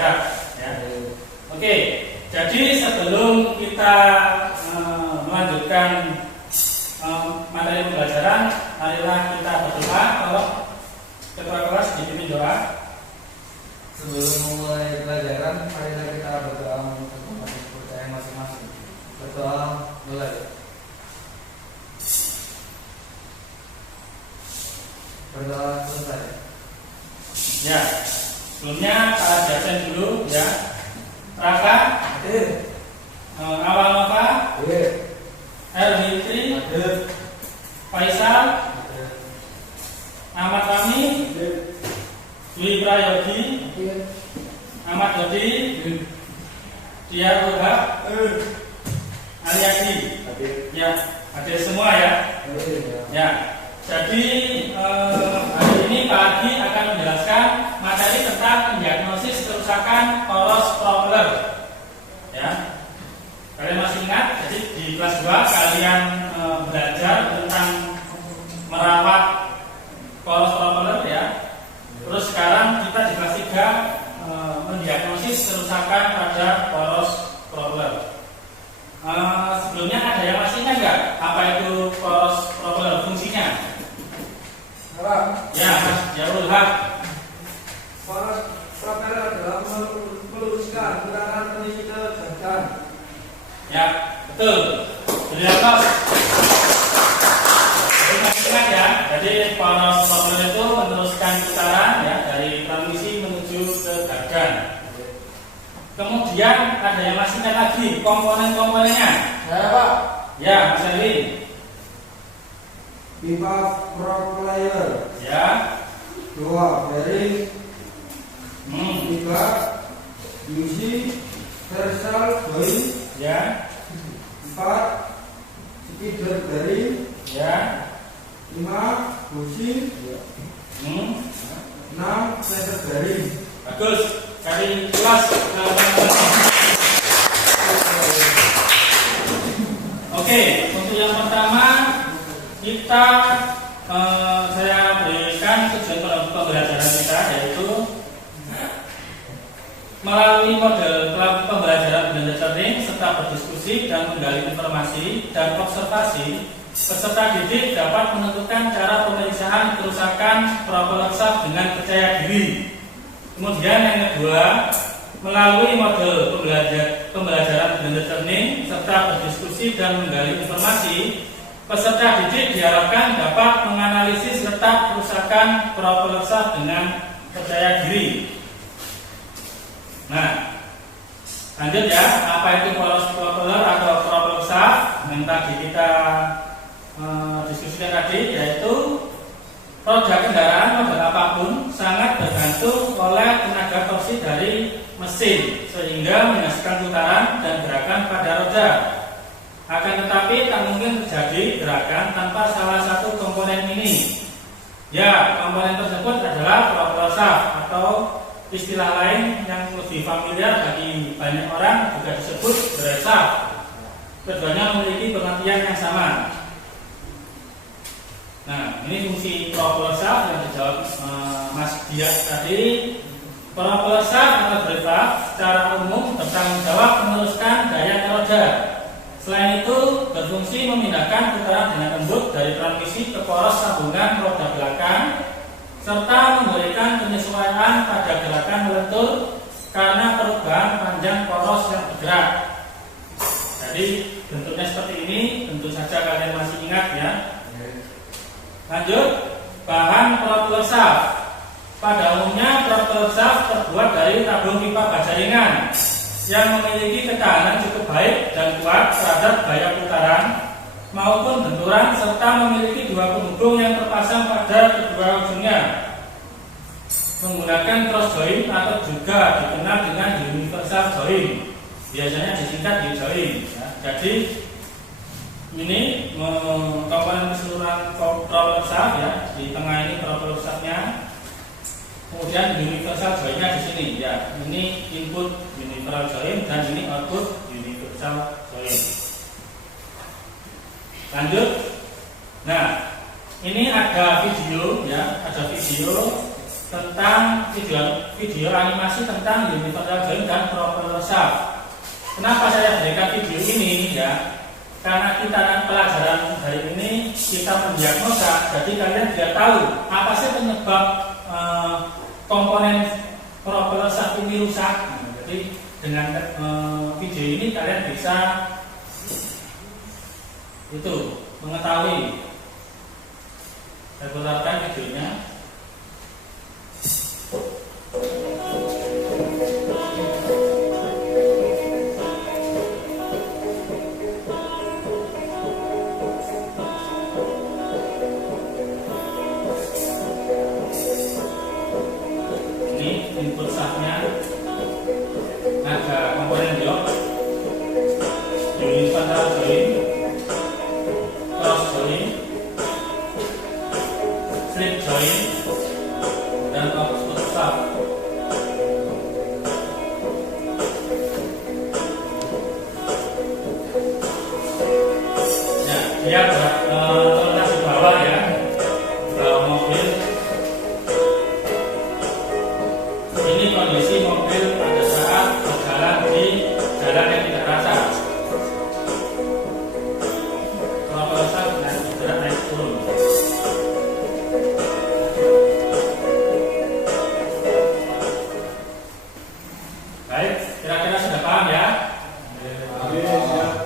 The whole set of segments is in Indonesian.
jarak ya. Oke, jadi sebelum kita melanjutkan materi pembelajaran, marilah kita berdoa. Kalau ketua kelas dipimpin doa. Sebelum memulai pelajaran, marilah kita berdoa untuk umat percaya masing-masing. Berdoa mulai. Berdoa selesai. Ya, sebelumnya kita jelasin dulu ya. Raka, Awal Nova, Fitri, Faisal, Ahmad Fahmi, Dwi Prayogi, Ahmad Dodi, Dia Rohab, Aliadi. Ya, ada semua ya. Ya. Jadi hari ini Pak Adi akan menjelaskan materi tentang diagnosis kerusakan poros propeller. Ya. Kalian masih ingat? Jadi di kelas 2 kalian belajar tentang merawat poros propeller ya. Terus sekarang kita di kelas 3 mendiagnosis kerusakan pada poros propeller. Sebelumnya ada yang masih ingat nggak apa itu poros propeller, fungsinya? Ya, Mas Jarul Haq. Poros propeller adalah meluruskan gerakan penisi ke gagan. Ya, betul. Jadi apa? Jadi masih ingat ya. Jadi poros propeller itu meneruskan putaran ya dari transmisi menuju ke gagan. Kemudian ada yang masih ingat lagi komponen-komponennya? Saya Pak. Ya, Mas Erwin. Pipa propeller. Ya. 2 bearing. 3 busi versal joint. Ya. 4 spider bearing. Ya. 5 busi. 6 leather bearing. Bagus. Cari kelas. Oke, untuk yang pertama kita saya berikan tujuan pembelajaran kita yaitu melalui model pembelajaran blended learning serta berdiskusi dan menggali informasi dan observasi, peserta didik dapat menentukan cara pemeriksaan kerusakan propeller shaft dengan percaya diri. Kemudian yang kedua, melalui model pembelajaran blended learning serta berdiskusi dan menggali informasi, peserta didik diharapkan dapat menganalisis letak kerusakan propeller shaft dengan percaya diri. Nah, lanjut ya, apa itu poros propeller atau propeller shaft yang tadi kita diskusikan tadi, yaitu roda kendaraan model apapun sangat bergantung oleh tenaga torsi dari mesin sehingga menghasilkan putaran dan gerakan pada roda. Akan tetapi tak mungkin terjadi gerakan tanpa salah satu komponen ini. Ya, komponen tersebut adalah propeller shaft atau istilah lain yang lebih familiar bagi banyak orang juga disebut drive shaft. Keduanya memiliki pengertian yang sama. Nah, ini fungsi propeller shaft yang dijawab Mas Dias tadi. Propeller shaft atau drive shaft secara umum bertanggung jawab meneruskan daya roda. Selain itu, berfungsi memindahkan putaran dengan lembut dari transmisi ke poros sambungan roda belakang serta memberikan penyesuaian pada gerakan melentur karena perubahan panjang poros yang bergerak. Jadi bentuknya seperti ini, tentu saja kalian masih ingat ya. Lanjut, bahan propeller shaft. Pada umumnya propeller shaft terbuat dari tabung pipa baja ringan yang memiliki ketahanan cukup baik dan kuat terhadap gaya putaran maupun benturan serta memiliki 2 penghubung yang terpasang pada kedua ujungnya menggunakan cross joint atau juga dikenal dengan universal joint, biasanya disingkat U-joint ya. Jadi ini komponen keseluruhan propeller shaft ya, di tengah ini propeller shaftnya. Kemudian universal jointnya di sini ya, ini input universal joint dan ini output universal joint. Lanjut. Nah, ini ada video ya, ada video tentang video animasi tentang universal join dan propeller shaft. Kenapa saya berikan video ini ya? Karena kita pelajaran hari ini kita mendiagnosa, jadi kalian tidak tahu apa sih penyebab komponen propeller shaft ini rusak. Jadi dengan video ini kalian bisa itu mengetahui. Saya putarkan videonya. Ini input shaftnya, ada komponen jok, universal join, cross join, slip join, dan output shaft. Ya, dia terletak di bawah ya, bawah mobil. Ini kondisi mobil pada saat berjalan di jalan yang tidak rata. Propeller shaft bergerak naik turun. Baik, kira-kira sudah paham ya?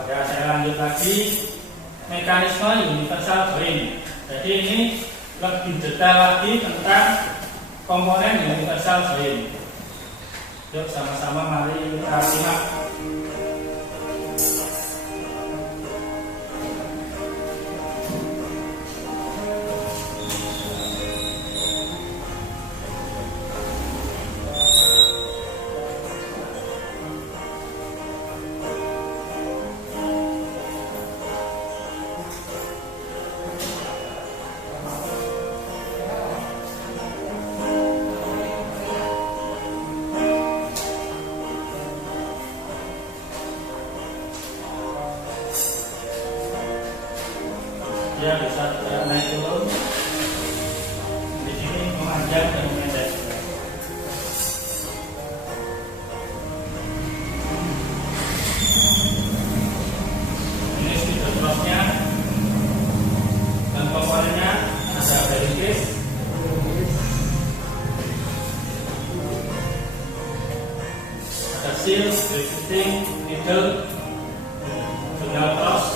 Ya, saya lanjut lagi mekanisme universal join. Jadi ini lebih detail lagi tentang komponen universal join. Yuk sama-sama mari kita simak. Dia bisa bergerak naik turun. Di sini memanjang dan memendek. Ini speeder crossnya dan komponennya ada bearing case, ada seal, brake fitting, needle, signal cross.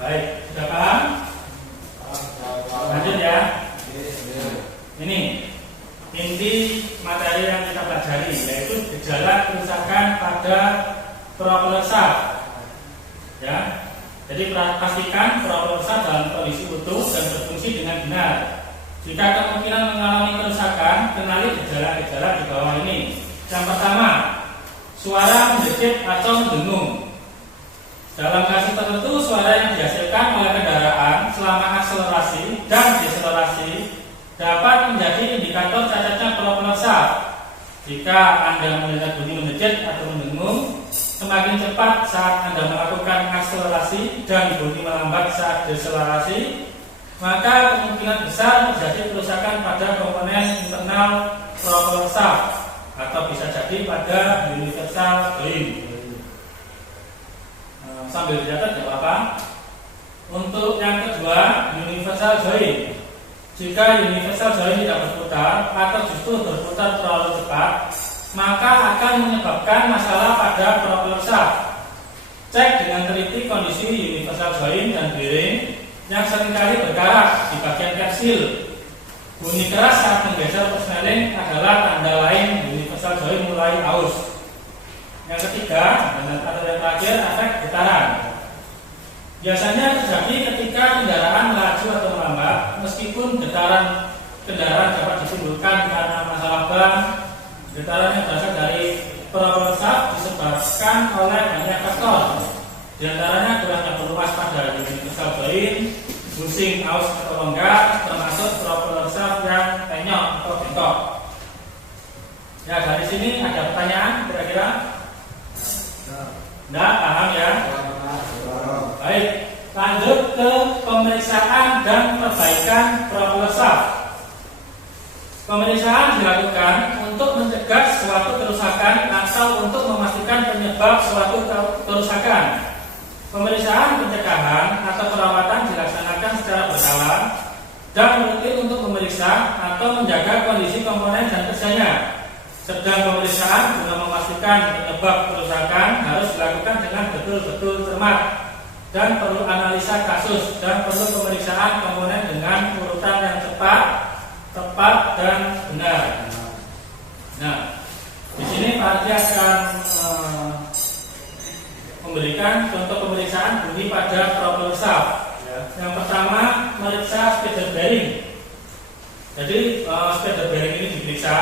Baik, sudah paham? Lanjut ya. Ini inti materi yang kita pelajari, yaitu gejala kerusakan pada propeller shaft. Ya, jadi pastikan propeller shaft dalam kondisi utuh dan berfungsi dengan benar. Jika kemungkinan mengalami kerusakan, kenali gejala-gejala di bawah ini. Yang pertama, suara menjejit atau mendengung. Dalam kasus tertentu, suara yang dihasilkan oleh kendaraan selama akselerasi dan deselerasi dapat menjadi indikator cacatnya propeller shaft. Jika Anda mendengar bunyi menjejit atau mendengung semakin cepat saat Anda melakukan akselerasi dan bunyi melambat saat deselerasi, maka kemungkinan besar terjadi kerusakan pada komponen internal propeller shaft atau bisa jadi pada universal join. Sambil dicatat tidak apa-apa. Untuk yang kedua, universal join. Jika universal join tidak berputar atau justru berputar terlalu cepat, maka akan menyebabkan masalah pada propeller shaft. Cek dengan teliti kondisi universal join dan bearing yang seringkali berkarat di bagian kapsil. Bunyi keras saat menggeser persneling adalah tanda lain universal join mulai aus. Yang ketiga, dan atau yang terakhir, efek getaran. Biasanya terjadi ketika kendaraan melaju atau melambat, meskipun getaran kendaraan dapat ditimbulkan karena masalah ban. Getaran yang berasal dari propeller shaft disebabkan oleh banyak faktor. Di antaranya kurangnya pelumas pada universal join, busing, aus atau longgar, termasuk propeller shaft yang penyok atau bengkok. Ya, dari sini ada pertanyaan kira-kira? Nah, paham ya? Baik, lanjut ke pemeriksaan dan perbaikan propeller shaft. Pemeriksaan dilakukan untuk mencegah suatu kerusakan atau untuk memastikan penyebab suatu kerusakan. Pemeriksaan pencegahan atau perawatan dilaksanakan secara berkala dan rutin untuk memeriksa atau menjaga kondisi komponen dan kerjanya. Sedang pemeriksaan guna memastikan penyebab kerusakan harus dilakukan dengan betul-betul cermat dan perlu analisa kasus dan perlu pemeriksaan komponen dengan urutan yang tepat dan benar. Nah, di sini Pak Arti akan memberikan contoh pemeriksaan bunyi pada propeller shaft. Yang pertama, meriksa spider bearing. Jadi spider bearing ini diperiksa.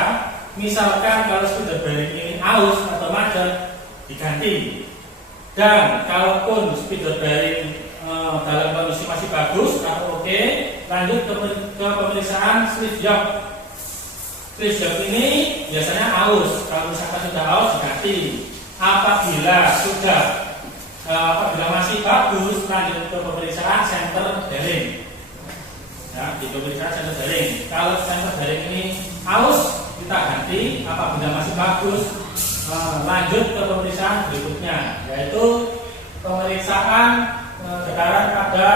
Misalkan kalau spider bearing ini aus atau macet, diganti. Dan kalaupun spider bearing dalam kondisi masih bagus atau oke, lanjut ke pemeriksaan sleeve job. Sleeve job ini biasanya aus. Kalau misalkan sudah aus, diganti. Apabila masih bagus, lanjut ke pemeriksaan center bearing. Ya, di pemeriksaan center bearing. Kalau center bearing ini aus, kita ganti. Apabila masih bagus, lanjut ke pemeriksaan berikutnya, yaitu pemeriksaan getaran pada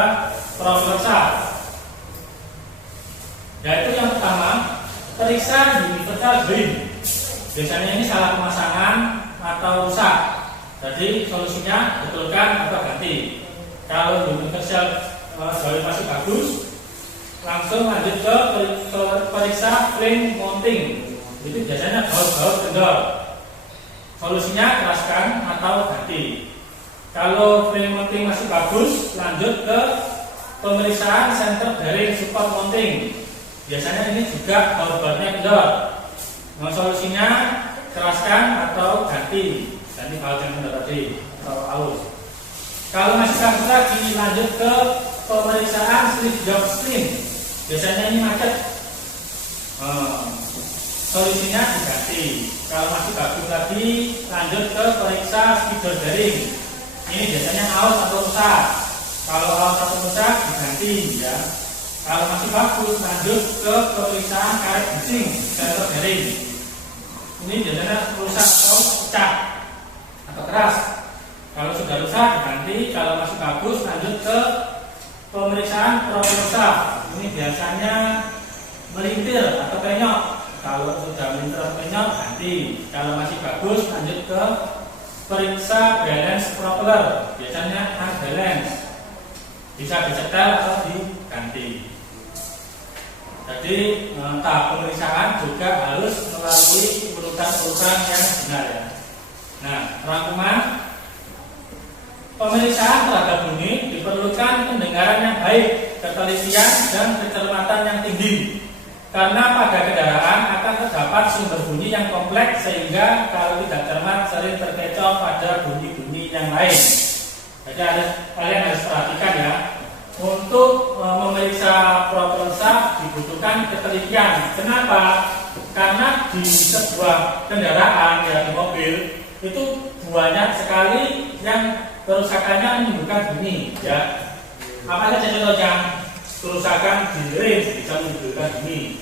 propeller shaft. Yaitu yang pertama, periksa universal bearing. Biasanya ini salah pemasangan atau rusak. Jadi solusinya betulkan atau ganti. Kalau universal bearing masih bagus, langsung lanjut ke periksa frame mounting. Itu biasanya baut-baut kendor. Solusinya keraskan atau ganti. Kalau frame mounting masih bagus, lanjut ke pemeriksaan center bearing support mounting. Biasanya ini juga baut-bautnya kendor. Nah, solusinya keraskan atau ganti baut yang kendor tadi atau aus. Kalau masih bagus lagi, lanjut ke pemeriksaan sleeve job slim. Biasanya ini macet. Solusinya diganti. Kalau masih bagus lagi, lanjut ke periksa spider bearing. Ini biasanya aus atau rusak. Kalau aus atau rusak, diganti ya. Kalau masih bagus, lanjut ke pemeriksaan karet bising center bearing. Ini biasanya rusak atau pecah atau keras. Kalau sudah rusak, diganti. Kalau masih bagus, lanjut ke pemeriksaan propeller shaft. Ini biasanya melintir atau penyok. Kalau sudah melintir atau penyok, ganti. Kalau masih bagus, lanjut ke periksa balance propeller. Biasanya unbalance, bisa disetel atau diganti. Jadi tahap pemeriksaan juga harus melalui urutan-urutan yang benar ya. Nah, rangkuman pemeriksaan terhadap bunyi diperlukan pendengaran yang baik, ketelitian dan kecermatan yang tinggi. Karena pada kendaraan akan terdapat sumber bunyi yang kompleks sehingga kalau tidak cermat sering terkecoh pada bunyi-bunyi yang lain. Jadi kalian harus perhatikan ya. Untuk memeriksa propeller shaft dibutuhkan ketelitian. Kenapa? Karena di sebuah kendaraan ya, di mobil itu banyak sekali yang kerusakannya menimbulkan bunyi ya. Apa saja contohnya? Kerusakan di rem bisa menimbulkan bunyi.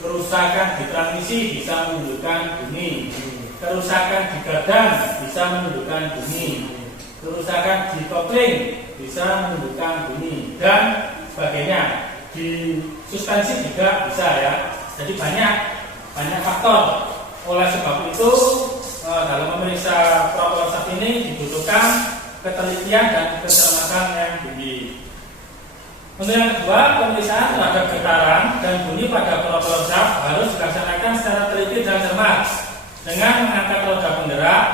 Kerusakan di transmisi bisa menimbulkan bunyi. Kerusakan di gardan bisa menimbulkan bunyi. Kerusakan di kopling bisa menimbulkan bunyi dan sebagainya. Di suspensi juga bisa ya. Jadi banyak faktor. Oleh sebab itu dalam memeriksa propeller shaft ini dibutuhkan ketelitian dan kecermatan yang tinggi. Untuk yang kedua, pemeriksaan terhadap getaran dan bunyi pada propeller shaft harus dilaksanakan secara teliti dan cermat dengan mengangkat roda penggerak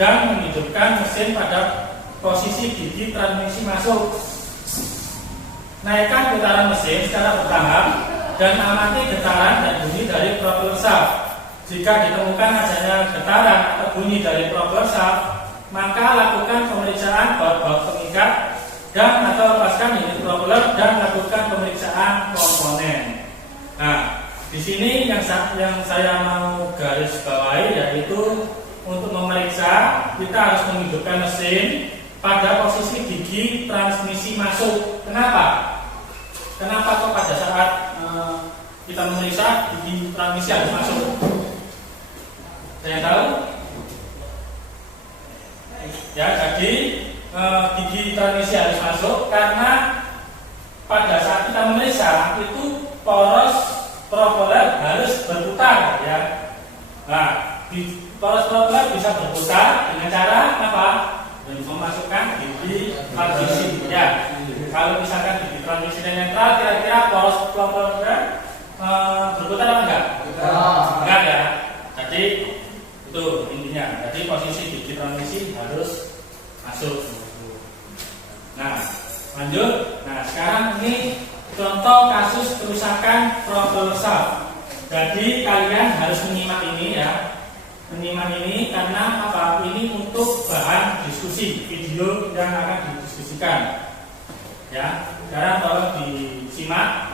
dan menghidupkan mesin pada posisi gigi transmisi masuk. Naikkan getaran mesin secara bertahap dan amati getaran dan bunyi dari propeller shaft. Jika ditemukan adanya getaran atau bunyi dari propeller shaft, maka lakukan pemeriksaan baut-baut pengikat dan atau lepaskan unit propeller dan lakukan pemeriksaan komponen. Nah, di sini yang saya mau garis bawahi yaitu untuk memeriksa kita harus menghidupkan mesin pada posisi gigi transmisi masuk. Kenapa? Kenapa kok pada saat kita memeriksa gigi transmisi harus masuk? Saya tahu. Ya, jadi gigi transmisi harus masuk karena pada saat kita memeriksa itu poros propeller harus berputar, ya. Nah, poros propeller bisa berputar dengan cara apa? Memasukkan gigi transmisi, ya. Kalau misalkan gigi transmisi netral, kira-kira poros propeller berputar apa enggak? Enggak, ya. Jadi itu intinya. Jadi posisi gigi transmisi harus masuk. Nah, lanjut. Nah, sekarang ini contoh kasus kerusakan propeller shaft. Jadi kalian harus menyimak ini, ya. Menyimak ini karena apa? Ini untuk bahan diskusi video yang akan didiskusikan. Ya, sekarang tolong disimak.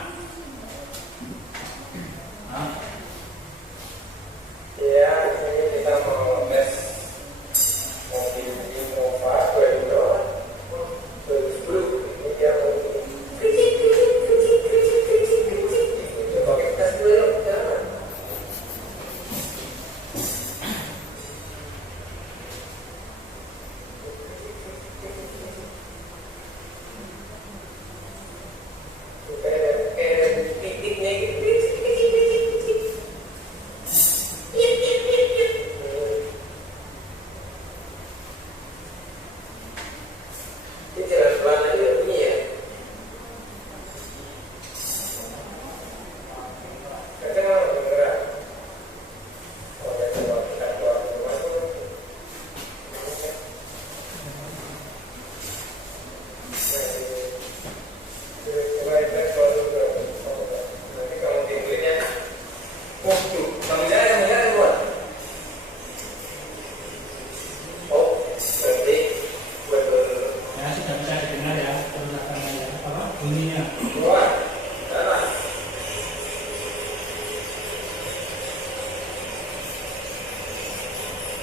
Nah. Ya, ini kita mau tes mobil Innova 2010. Ini dia coba kita tes dulu, jangan. Titiknya gitu. Ini jelas banget ini bunyi ya. Kadang orang bergerak. Kalau kita keluar rumah tuh. Coba kita keluar dulu. Nanti kalau tingginya, kamu jangan keluar. Oh, berarti betul. Ya, sudah bisa didengar ya kerusakannya, ya. Apa bunyinya? Keluar. Jalan.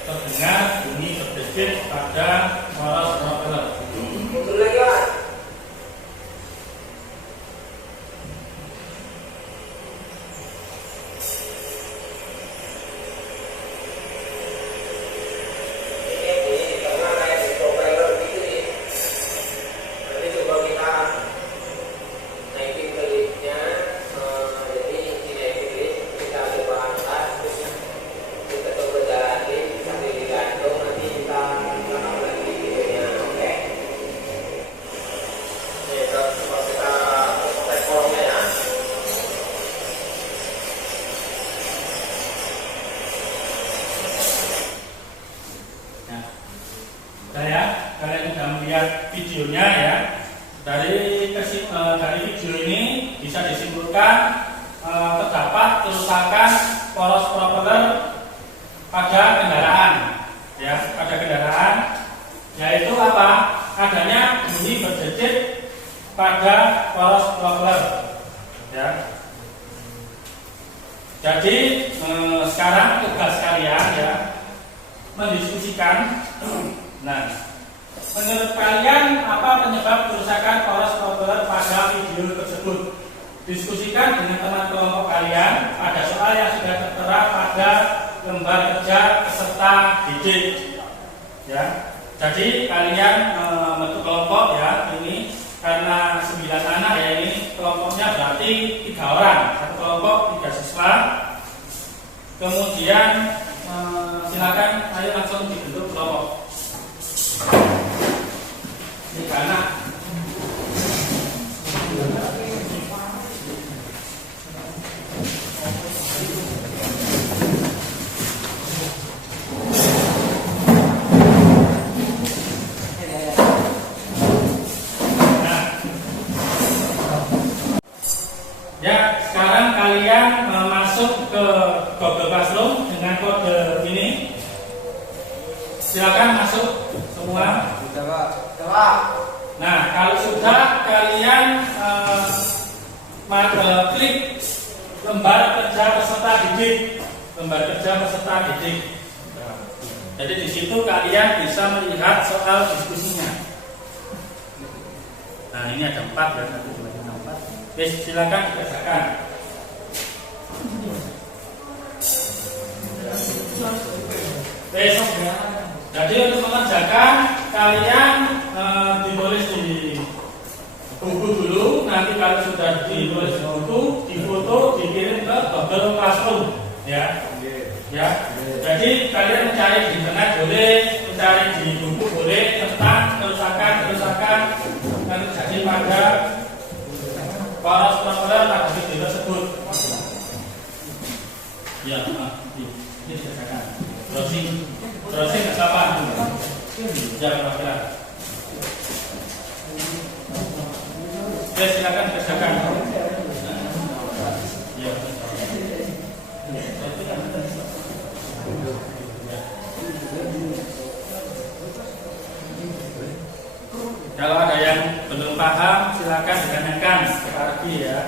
Terdengar bunyi berdegit pada poros propeller. Mundur lagi, Pak. Ini karena kayak di propeller gitu nih. Nanti coba kita naikin ke liftnya. Jadi dinaikin lift, kita coba angkat, terus kita coba jalanin sambil digantung. Nanti kita rekam lagi videonya, oke? Nih, coba kita tes kolongnya ya. Nah, sudah ya, kalian sudah melihat videonya, ya. Dari video ini bisa disimpulkan terdapat kerusakan poros propeller pada kendaraan, ya, pada kendaraan, yaitu apa? Adanya bunyi berdegit pada poros propeller, ya. Jadi sekarang tugas kalian, ya, mendiskusikan. Nah, menurut kalian apa penyebab kerusakan poros propeller pada video tersebut? Diskusikan dengan teman kelompok kalian pada soal yang sudah tertera pada lembar kerja peserta didik, ya. Jadi kalian bentuk kelompok, ya, ini karena 9 anak, ya, ini kelompoknya berarti 3 orang, satu kelompok 3 siswa. Kemudian silakan ayo langsung dibentuk kelompok. Ini anak. Ya, sekarang kalian masuk ke Google Classroom dengan kode ini. Silakan masuk semua. Coba. Coba. Nah, kalau sudah kalian klik lembar kerja peserta didik, lembar kerja peserta didik. Jadi di situ kalian bisa melihat soal diskusinya. Nah, ini ada 4 ya, 1, 2, 3, 4. Oke, silakan dikerjakan. Besok ya. Jadi untuk mengerjakan kalian ditulis di buku dulu. Nanti kalau sudah ditulis di buku, difoto, dikirim ke Google Classroom, ya. Ya. Jadi kalian mencari di internet boleh, mencari di buku boleh tentang kerusakan yang terjadi pada poros propeller pada video tersebut. Ya, ini dikerjakan. Browsing ke apa? Ya, kira-kira. Ya, silakan kerjakan. Ya. Kalau ada yang belum paham, silakan ditanyakan ke Pak Ardi ya.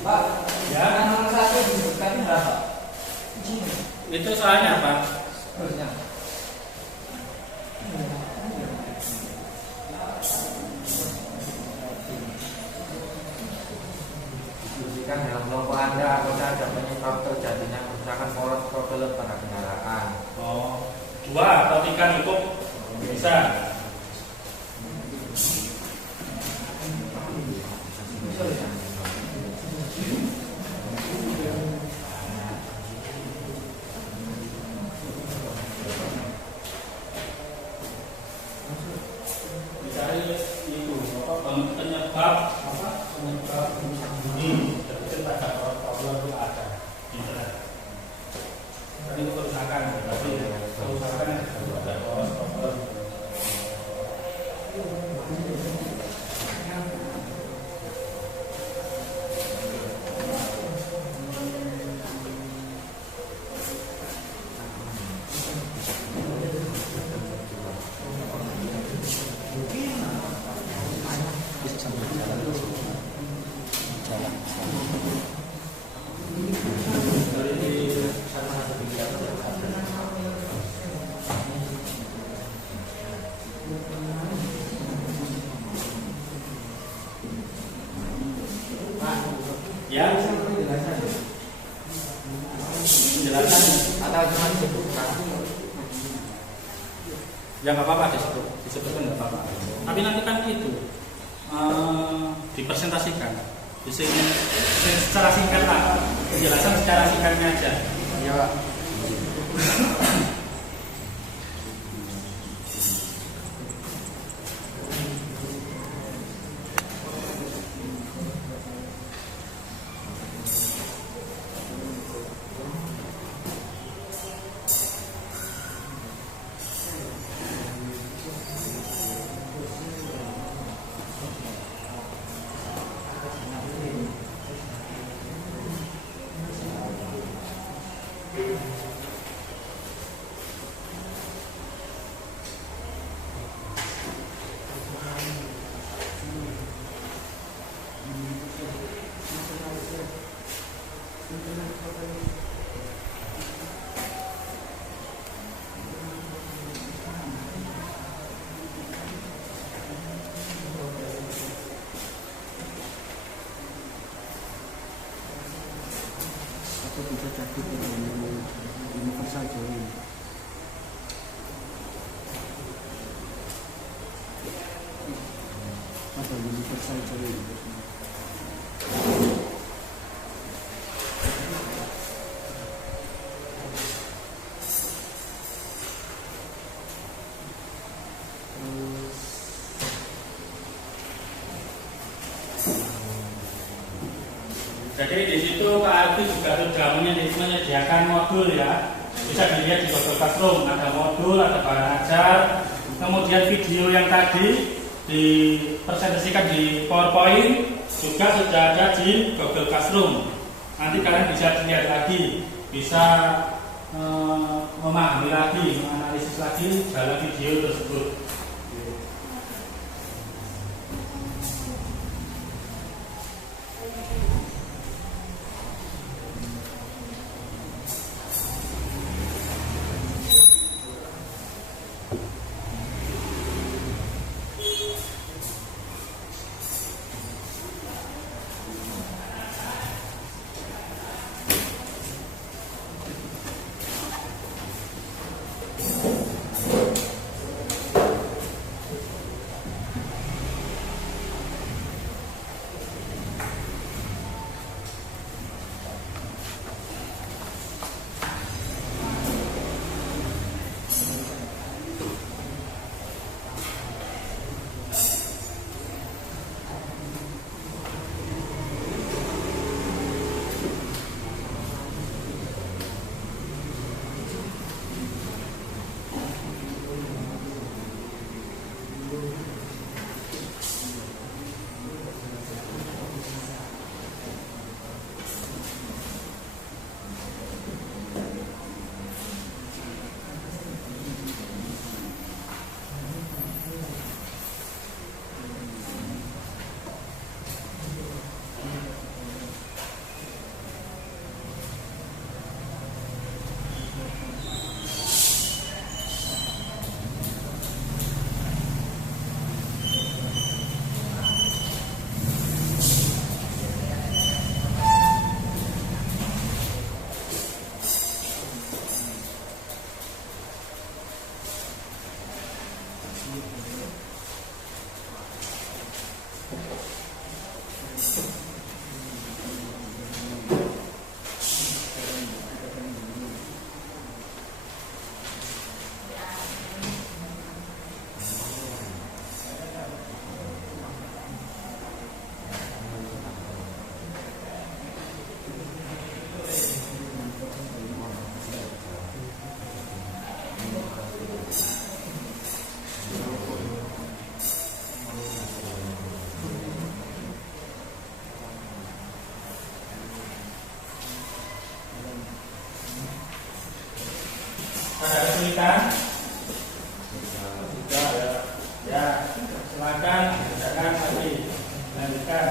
Pak, Ya, nomor 1 disebutkan berapa? itu soalnya apa? Terusnya. Diskusikan dalam kelompok Anda apakah ada penyebab terjadinya kerusakan poros propeller pada kendaraan. Oh, 2 atau 3 cukup bisa. Dicari itu penyebab bunyi terkecil pada poros itu ada di internet. Tadi itu kerusakan, tapi kerusakan pada poros propeller. Ya, penjelasan Atau cuma disebutkan. ya nggak apa-apa disebutkan nggak apa-apa. Tapi nanti kan itu dipresentasikan di sini secara singkat lah, penjelasan secara singkatnya aja. Iya, Pak. Atau bisa jadi dengan universal join. bisa universal jadi. Jadi di situ Pak Alfi juga sudah menyediakan modul ya. Bisa dilihat di Google Classroom, ada modul, ada bahan ajar, kemudian video yang tadi dipresentasikan di PowerPoint juga sudah ada di Google Classroom. Nanti kalian bisa lihat lagi, bisa memahami lagi, menganalisis lagi dalam video tersebut. Ada kesulitan? Tidak ya. Ya, silakan kerjakan lagi. Lanjutkan.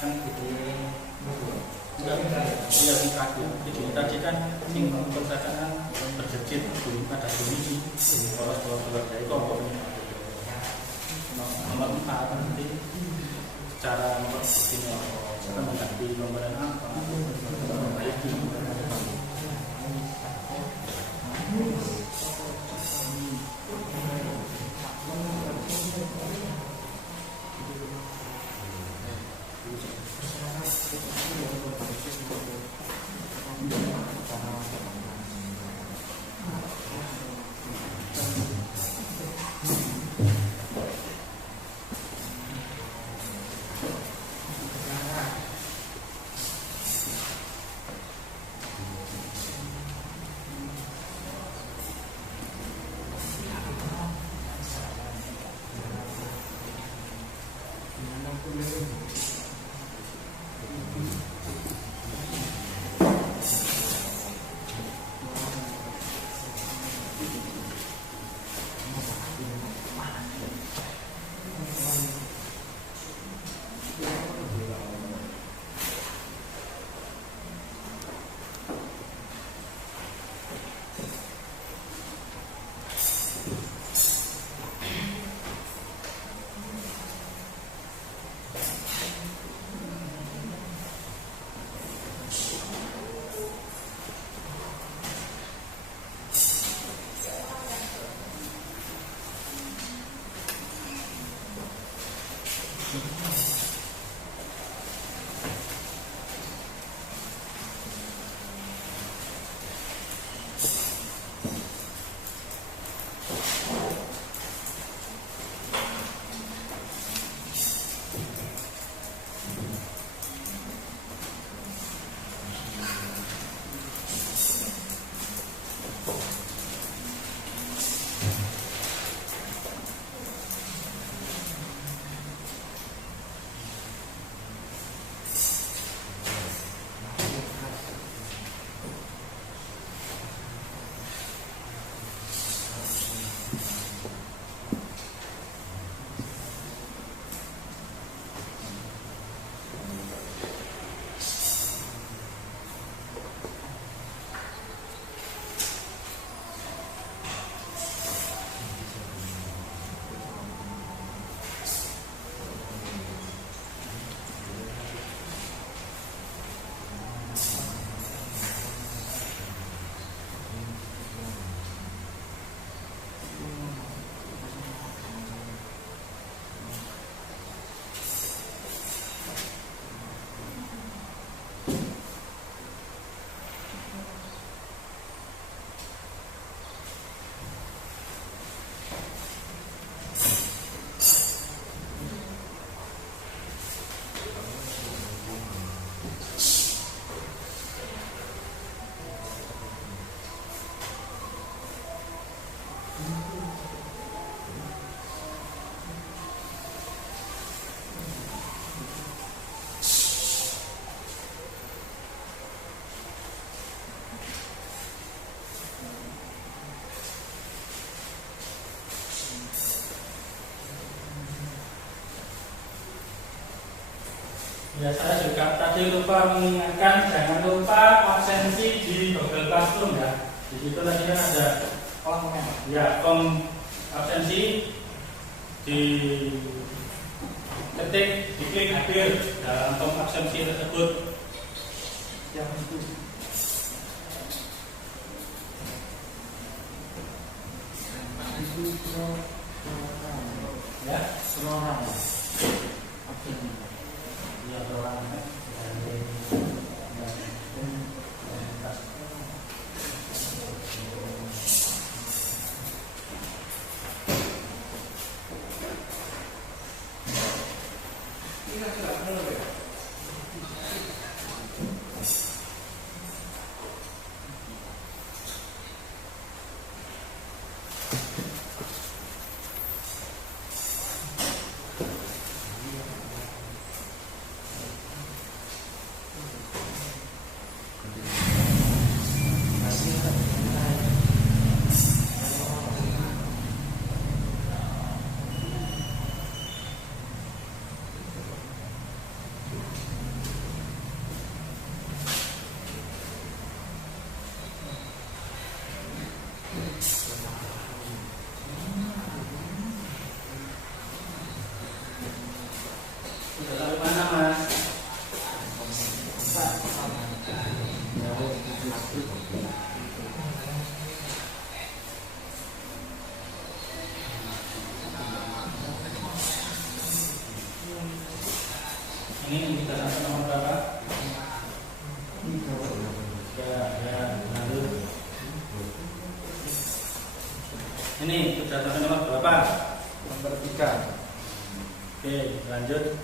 kan enggak iya terakhir video tadi kan sing perkataan berjejit pada bunyi poros dari kompornya nomor 4 nanti cara memperbaiki cara mengganti komponen apa memperbaiki Ya, saya juga tadi lupa mengingatkan jangan lupa absensi di Google Classroom ya. Di situ tadi kan ada kolom absensi di ketik diklik hadir dalam kolom absensi tersebut. Yang itu Ya, seorang ya orang Ini sudah sampai nomor berapa? Nomor 3. Oke, lanjut.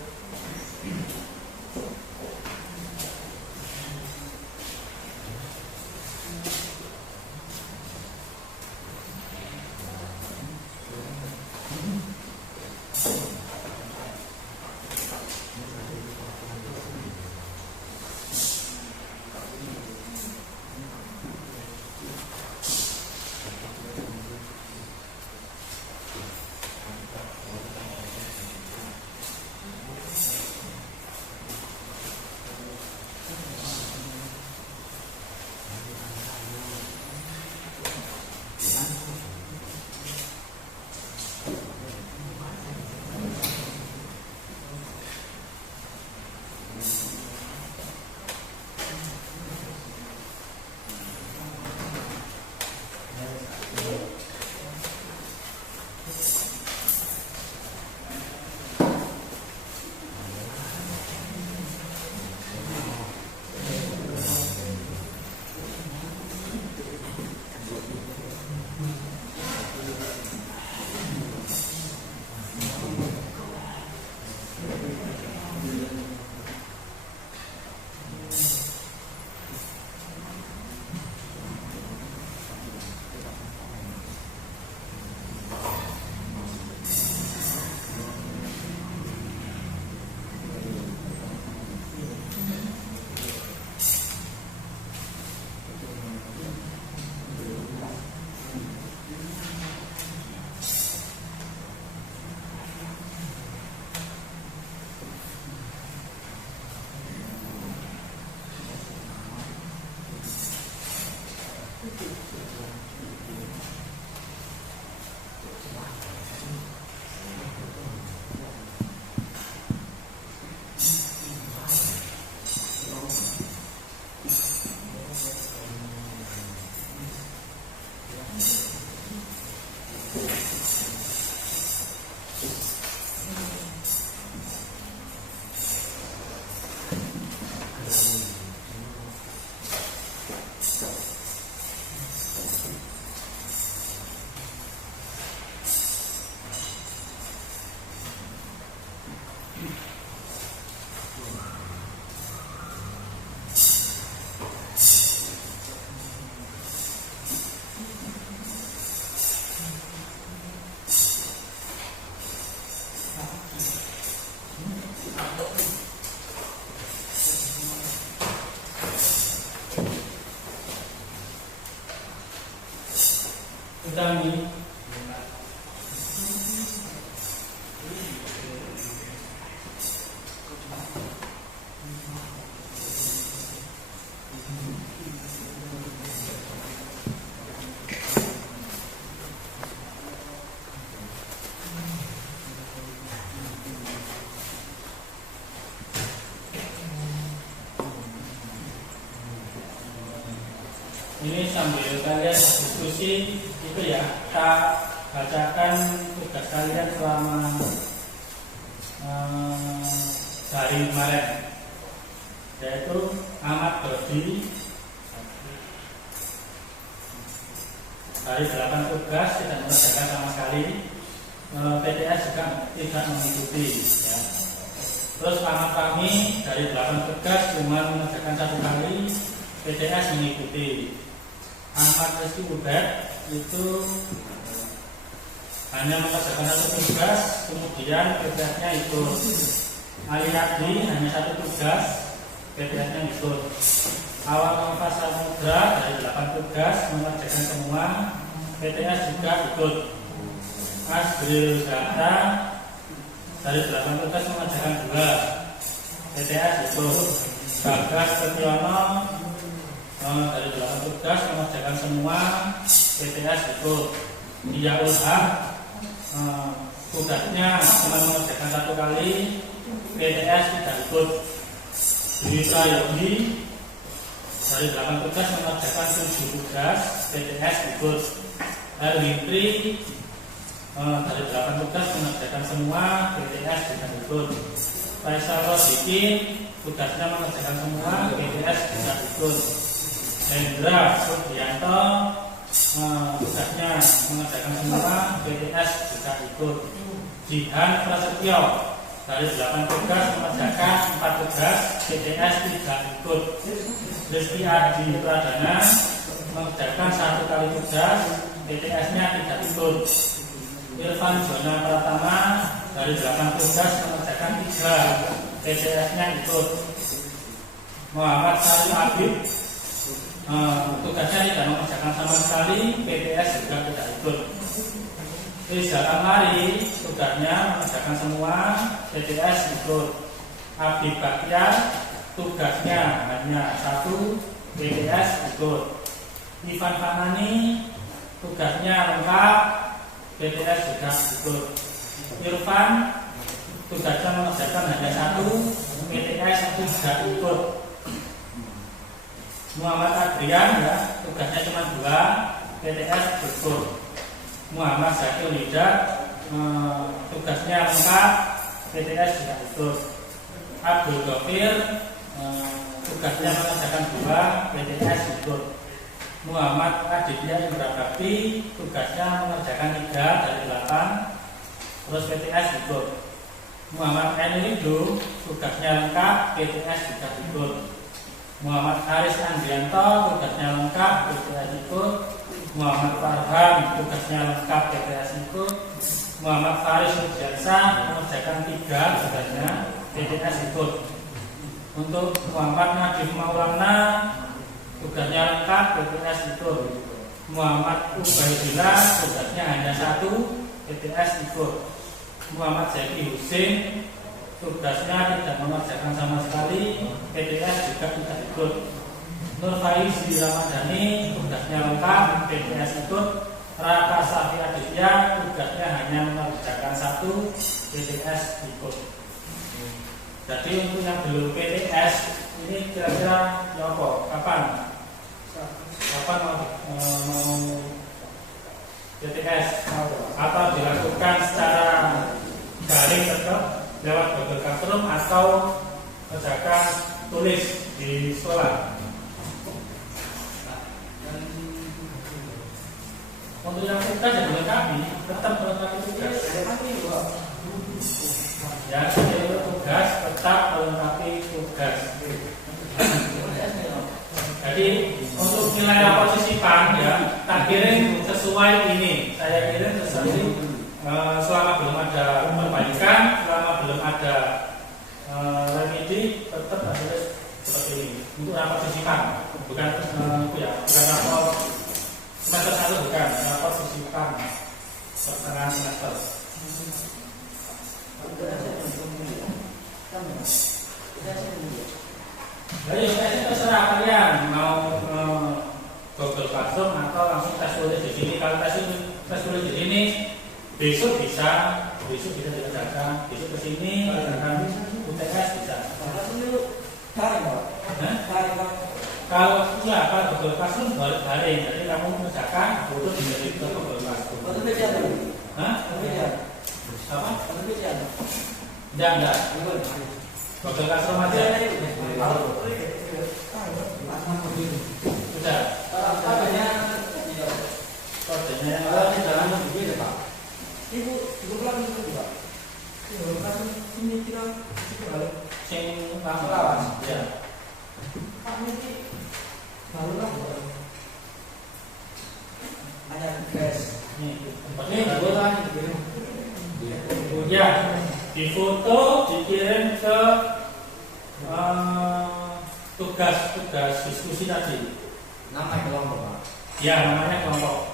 Utangi. Ini sambil kalian diskusi itu ya, kita bacakan tugas kalian selama hari kemarin, yaitu amat berdiri hari 8 tugas tidak mengerjakan sama sekali, PTS juga tidak mengikuti ya. Terus amat kami dari 8 tugas cuma mengerjakan 1 kali, PTS mengikuti. Ahmad Rizky Budet itu hanya mengerjakan 1 tugas, kemudian PTS-nya ikut. Ali Abdi hanya 1 tugas, PTS-nya ikut. Awal Nova Samudra dari 8 tugas mengerjakan semua, PTS juga ikut. Asbril Data dari 8 tugas mengerjakan 2, PTS ikut. Bagas Setiono dari 8 tugas mengerjakan semua, PTS ikut. Dia Ulham tugasnya cuma mengerjakan 1 kali, PTS tidak ikut. Dwi Yogi dari 8 tugas mengerjakan 7 tugas, PTS ikut. Erwintri dari 8 tugas mengerjakan semua, PTS tidak ikut. Faisal Rosikin tugasnya mengerjakan semua, PTS tidak ikut. Hendra Sugianto tugasnya mengerjakan semua, PTS juga ikut. Jihan Prasetyo dari 8 tugas mengerjakan 4 tugas, PTS tidak ikut. Rizky Adi Pradana mengerjakan 1 kali tugas, PTS-nya tidak ikut. Irfan Jona Pratama dari 8 tugas mengerjakan 3, PTS-nya ikut. Muhammad Salim Abid tugasnya tidak mengerjakan sama sekali, PTS juga tidak ikut. Rizal Amari tugasnya mengerjakan semua, PTS ikut. Abdi Bakhtiar tugasnya hanya 1, PTS ikut. Ivan Fanani tugasnya lengkap, PTS juga ikut. Irfan tugasnya mengerjakan hanya 1, PTS tidak ikut. Muhammad Adrian tugasnya cuma 2, PTS ikut. Muhammad Zakil Lidat tugasnya lengkap, PTS tidak ikut. Abdul Gofir tugasnya mengerjakan 2, PTS ikut. Muhammad Aditya Indra Bakti tugasnya mengerjakan 3 dari 8, terus PTS ikut. Muhammad Enido tugasnya lengkap, PTS juga ikut. Muhammad Haris Andrianto tugasnya lengkap, PTS ikut. Muhammad Farhan tugasnya lengkap, PTS ikut. Muhammad Faris Nurjansa mengerjakan 3 tugasnya, PTS ikut. Untuk Muhammad Nadif Maulana tugasnya lengkap, PTS ikut. Muhammad Ubaidillah tugasnya hanya 1, PTS ikut. Muhammad Zaki Husin tugasnya tidak mengerjakan sama sekali, PTS juga tidak ikut. Nur Faizi Ramadhani tugasnya lengkap, PTS ikut. Raka Safi Aditya tugasnya hanya mengerjakan 1, PTS ikut. Jadi untuk yang belum PTS ini kira-kira ya apa? Kapan mau PTS atau dilakukan secara daring tetap lewat Google Classroom atau kerjakan tulis di sekolah? Untuk yang tugas yang dilengkapi tetap melengkapi tugas. Ya, tugas tetap melengkapi tugas. Jadi untuk nilai rapor sisipan ya tak kirim sesuai ini. Saya kirim sesuai selama belum ada perbaikan, selama belum ada remedi, tetap harus seperti ini. Untuk rapor sisipan, bukan bukan rapor semester 1, bukan rapor sisipan pertengahan semester. Jadi terserah kalian mau Google Classroom atau langsung tes tulis di sini. Kalau tes tulis di sini besok bisa dikerjakan, besok ke sini kerjakan UTS bisa. Kalau Google Classroom daring, jadi kamu mengerjakan foto di Google Classroom. Apa? Enggak. Google Classroom aja. Sudah. Kodenya yang di dalam video Pak. Ibu pulang itu Pak. Ini kira sing lawan. Ya. Pak ini baru lah. Ada guys. Ini buatan ya, difoto, dikirim ke tugas diskusi tadi. Nama kelompok Pak. Ya, namanya kelompok.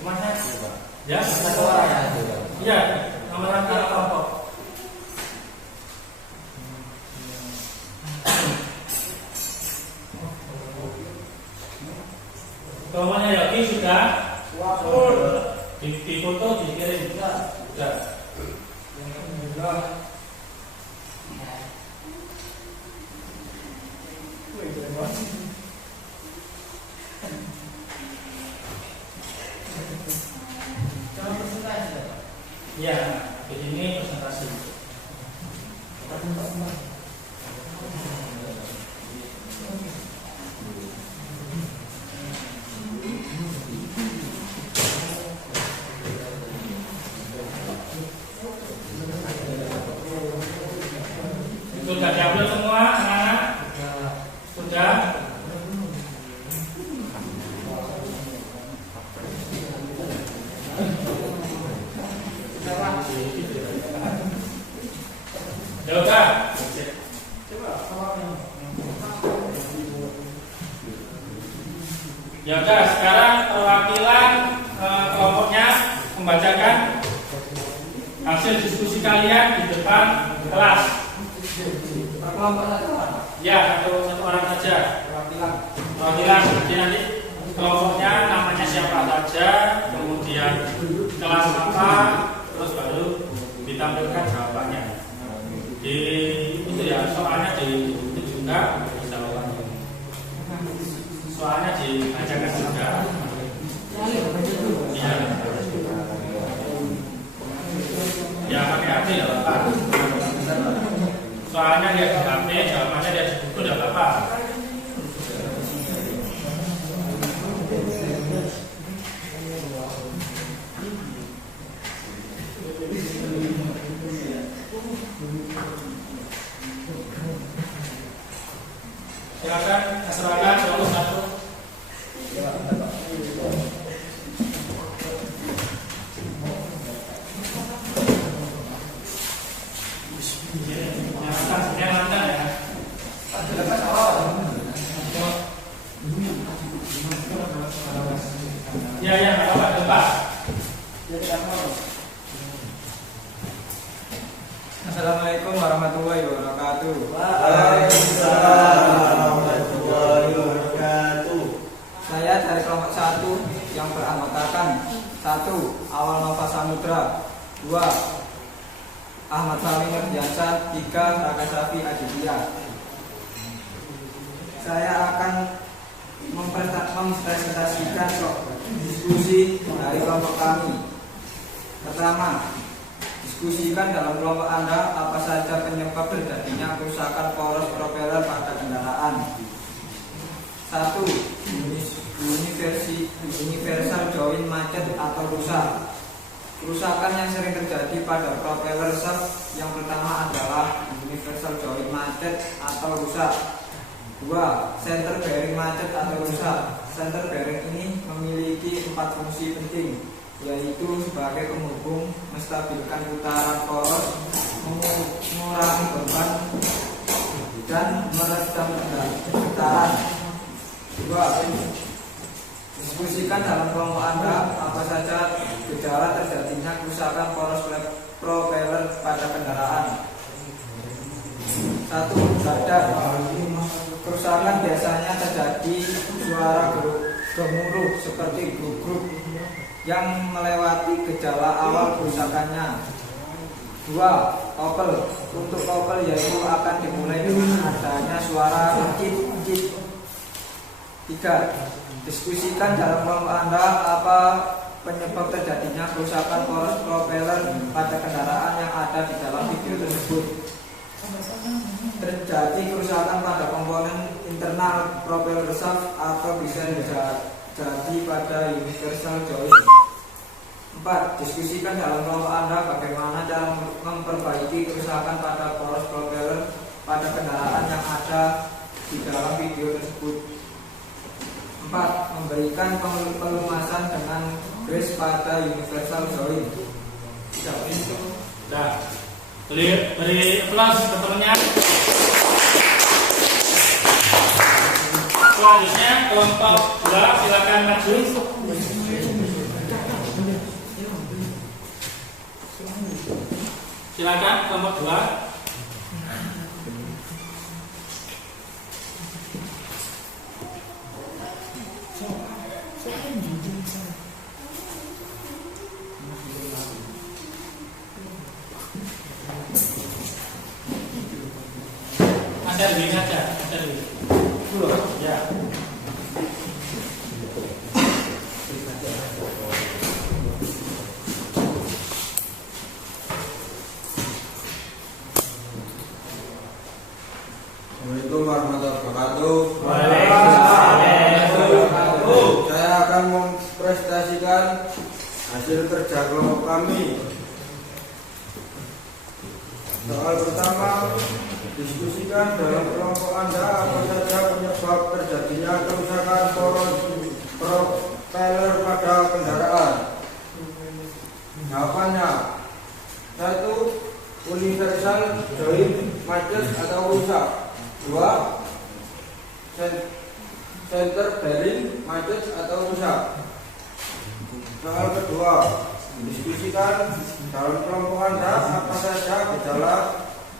Cuma satu Pak. Ya, Satu orang ya. Iya, nama kelompok. Kelompoknya Yogi sudah. Di foto dikirim sudah. Ya, ini presentasi. Ya udah, sekarang perwakilan kelompoknya membacakan hasil diskusi kalian di depan kelas. Kelompok satu apa? Ya, satu orang saja. Perwakilan. Jadi nanti kelompoknya namanya siapa saja, kemudian kelas apa, terus baru ditampilkan jawabannya. Di itu ya, soalnya di itu juga jawabannya. Soalnya dibacakan juga. Iya. Ya pakai HP ya Pak. Soalnya dia di HP, jawabannya dia di buku tidak apa-apa. Silakan serahkan satu. Ya, nggak apa-apa, depan. Assalamualaikum warahmatullahi wabarakatuh. Waalaikumsalam warahmatullahi wabarakatuh. Saya dari kelompok 1 yang beranggotakan 1. Awal Nova Samudra, 2. Ahmad Fahmi Nurdiansyah, 3. Raka Safi Aditya. Saya akan mempresentasikan diskusi dari kelompok kami. Pertama, diskusikan dalam kelompok Anda apa saja penyebab terjadinya kerusakan poros propeller pada kendaraan. 1. Universal joint macet atau rusak. Kerusakan yang sering terjadi pada propeller shaft yang pertama adalah universal joint macet atau rusak. 2. Center bearing macet atau rusak. Center bearing ini memiliki 4 fungsi penting, yaitu sebagai penghubung, menstabilkan putaran poros, mengurangi beban, dan meredam getaran. 2. Diskusikan dalam kelompok Anda apa saja gejala terjadinya kerusakan poros propeller pada kendaraan. 1. Radar. Kerusakan biasanya terjadi suara gemuruh seperti grup-grup yang melewati gejala awal kerusakannya. 2. Kopel. Untuk kopel yaitu akan dimulai dengan adanya suara cit-cit. 3. Diskusikan dalam kelompok Anda apa penyebab terjadinya kerusakan poros propeller pada kendaraan yang ada di dalam video tersebut. Terjadi kerusakan pada komponen internal propeller shaft atau bisa terjadi pada universal joint. 4. Diskusikan dalam kelompok Anda bagaimana cara memperbaiki kerusakan pada poros propeller pada kendaraan yang ada di dalam video tersebut. 4. Memberikan pelumasan dengan grease pada universal joint. Nah, beri aplaus ke temannya. Selanjutnya kelompok 2 silakan maju. Silakan kelompok 2. Mas Erwin saja, Mas Erwin. Ya. Assalamualaikum warahmatullahi wabarakatuh. Waalaikumsalam. Saya akan mempresentasikan hasil kerja kelompok kami. Soal pertama, diskusikan dalam kelompok Anda apa saja penyebab terjadinya kerusakan poros propeller pada kendaraan. Jawabannya, 1. Universal joint macet atau rusak. 2. Center bearing macet atau rusak. Soal kedua, diskusikan dalam kelompok Anda apa saja gejala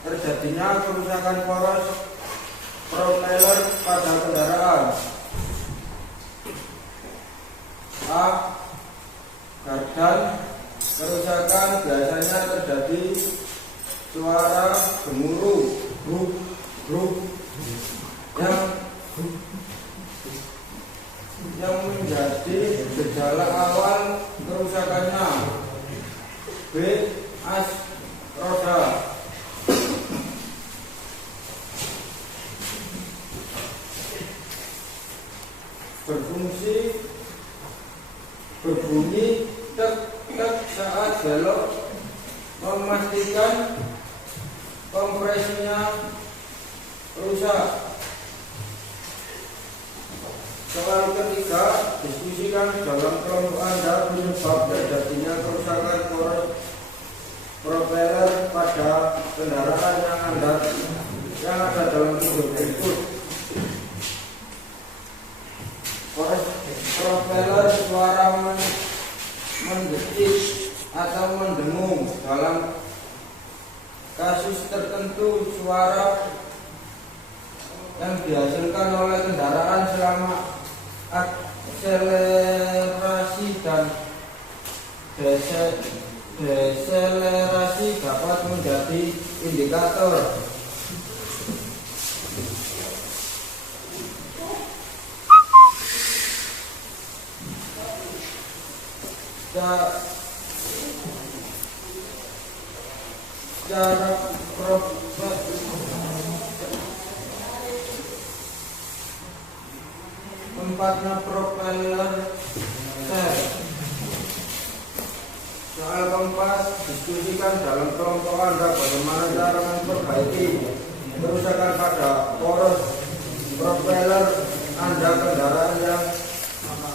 terjadinya kerusakan poros propeller pada kendaraan. A. Gardan. Kerusakan biasanya terjadi suara gemuruh bruk bruk yang menjadi gejala awal kerusakannya. B. As roda. Berbunyi tek tek saat belok, memastikan kompresinya rusak. Soal ketiga, diskusikan dalam kelompok Anda penyebab terjadinya kerusakan poros propeller pada kendaraan yang ada dalam video berikut. Poros propeller suara mendetik atau mendengung. Dalam kasus tertentu, suara yang dihasilkan oleh kendaraan selama akselerasi dan deselerasi dapat menjadi indikator. Tempatnya propeller set. Soal keempat, diskusikan dalam kelompok Anda bagaimana cara memperbaiki kerusakan pada poros propeller Anda kendaraan yang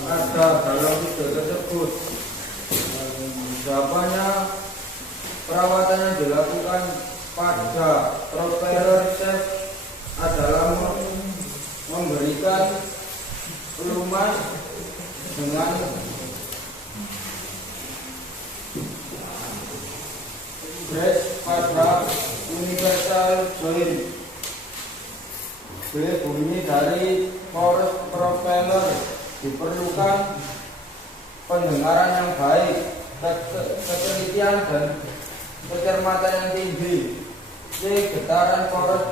ada dalam video tersebut. Jawabannya, perawatan yang dilakukan pada propeller set adalah memberikan pelumas dengan brace pada universal joint. B. Bunyi dari poros propeller. Diperlukan pendengaran yang baik, ketelitian dan kecermatan yang tinggi. C. Getaran poros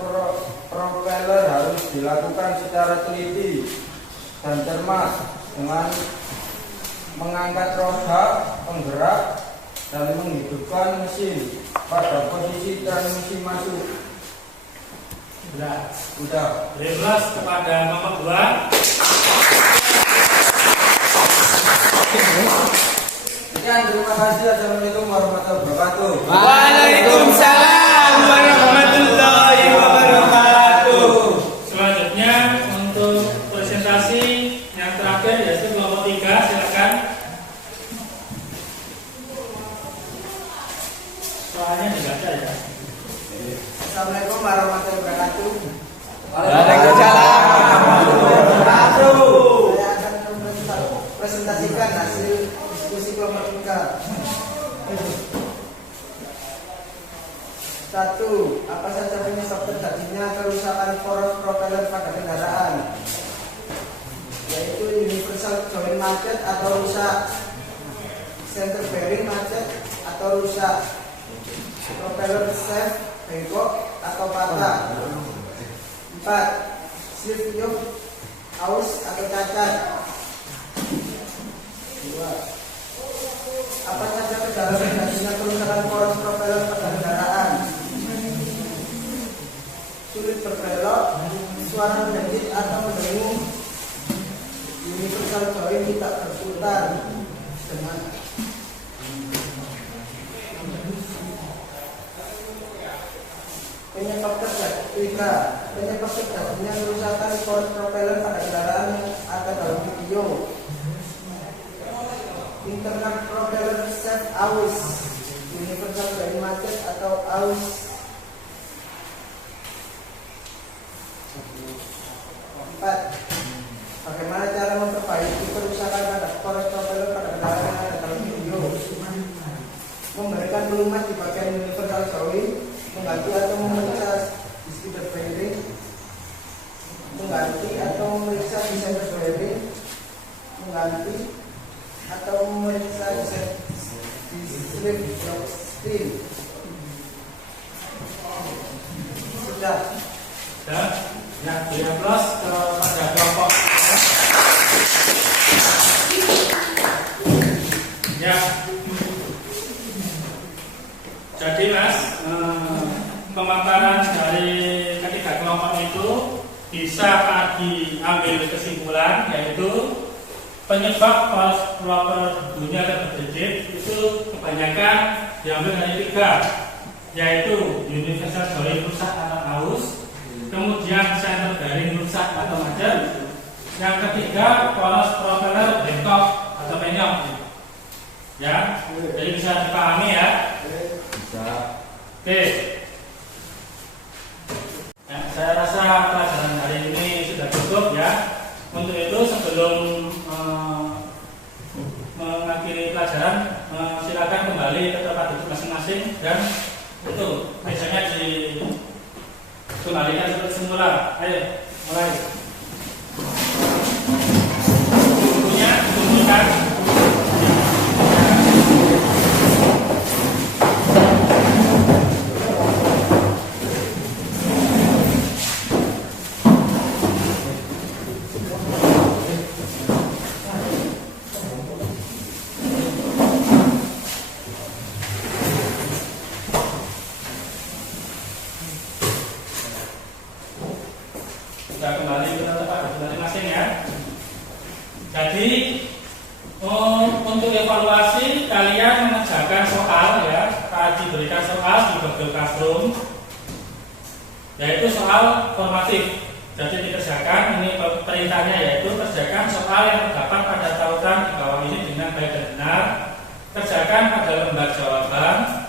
propeller harus dilakukan secara teliti dan cermat dengan mengangkat roda penggerak dan menghidupkan mesin pada posisi transmisi masuk. Udah. Reverse kepada nomor 2. Sekian, terima kasih. Assalamualaikum warahmatullahi wabarakatuh. Waalaikumsalam warahmatullahi wabarakatuh. Selanjutnya untuk presentasi yang terakhir yaitu kelompok 3, silakan. Soalnya dibaca ya. Assalamualaikum warahmatullahi wabarakatuh. Waalaikumsalam warahmatullahi wabarakatuh. Saya akan presentasikan hasil diskusi kelompok 3. 1. Apa saja penyebab terjadinya kerusakan poros propeller pada kendaraan? Yaitu universal joint macet atau rusak, center bearing macet atau rusak, propeller shaft bengkok atau patah. 4. Slip yoke aus atau cacat. 2. Apa saja gejala terjadinya kerusakan poros propeller pada kendaraan? Sulit berbelok, suara mendetik atau mendengung, universal joint tidak berputar dengan penyebab terjadinya kerusakan poros propeller pada kendaraan yang ada dalam video. Internal propeller shaft aus, universal joint macet atau aus. 4. Bagaimana cara memperbaiki kerusakan pada poros propeller pada kendaraan yang ada dalam video, memberikan pelumas di bagian universal joint, mengganti atau memeriksa distributor bearing, mengganti atau memeriksa desain bearing, mengganti atau memeriksa desain slip block steel. Sudah. Dan ya, beri aplaus kepada kelompok. Ya. Jadi Mas, pemaparan dari ketiga kelompok itu bisa diambil kesimpulan, yaitu penyebab poros propeller dunia dan berdigit itu kebanyakan diambil dari 3, yaitu universal joint rusak atau aus, kemudian center bearing rusak atau macet, yang ketiga poros propeller bengkok atau penyok. Ya, jadi bisa dipahami ya. Oke. Ya, saya rasa pelajaran hari ini sudah cukup ya. Untuk itu sebelum mengakhiri pelajaran, silakan kembali ke tempat duduk masing-masing dan itu mejanya dikembalikan seperti semula. Ayo, mulai. Bukunya dikumpulkan. Kita kembali ke tempat masing-masing ya. Jadi untuk evaluasi kalian mengerjakan soal ya, tadi berikan soal di Google Classroom, yaitu soal formatif. Jadi dikerjakan, ini perintahnya yaitu kerjakan soal yang terdapat pada tautan di bawah ini dengan baik dan benar. Kerjakan pada lembar jawaban,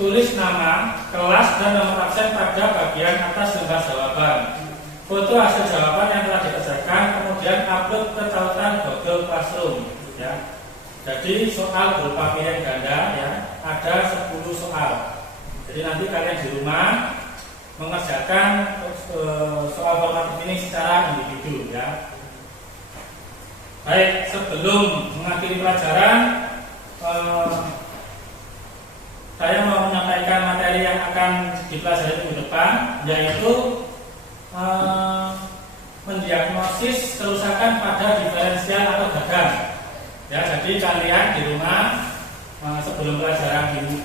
tulis nama, kelas dan nomor absen pada bagian atas lembar jawaban. Foto hasil jawaban yang telah dikerjakan, kemudian upload ke tautan Google Classroom ya. Jadi soal berupa pilihan ganda ya, ada 10 soal. Jadi nanti kalian di rumah mengerjakan soal formatif ini secara individu ya. Baik, sebelum mengakhiri pelajaran, saya mau menyampaikan materi yang akan dipelajari minggu depan, yaitu mendiagnosis kerusakan pada diferensial atau gagang. Ya, jadi kalian di rumah sebelum pelajaran minggu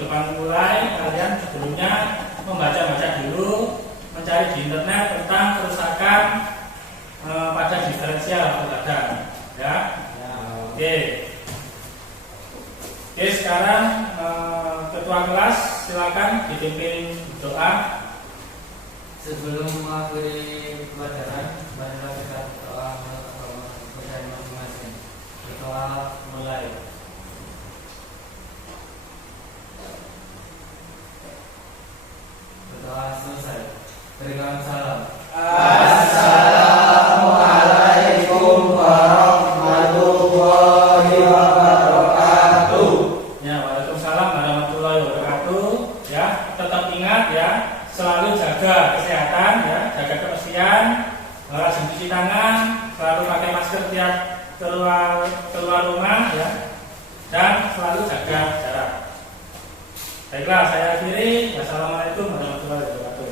depan mulai, kalian sebelumnya membaca-baca dulu, mencari di internet tentang kerusakan pada diferensial atau gagang. Ya. Oke. Oke, sekarang ketua kelas silakan dipimpin doa. Sebelum mengakhiri pelajaran, marilah kita berdoa kepada masing-masing. Berdoa mulai. Berdoa selesai. Berikan salam. Assalamualaikum warahmatullahi wabarakatuh. Ya, waalaikumsalam warahmatullahi wabarakatuh. Ya, tetap ingat ya, selalu jaga kesehatan ya, jaga kebersihan, rajin cuci tangan, selalu pakai masker tiap keluar rumah ya, dan selalu jaga jarak. Baiklah, saya akhiri. Wassalamualaikum warahmatullahi wabarakatuh.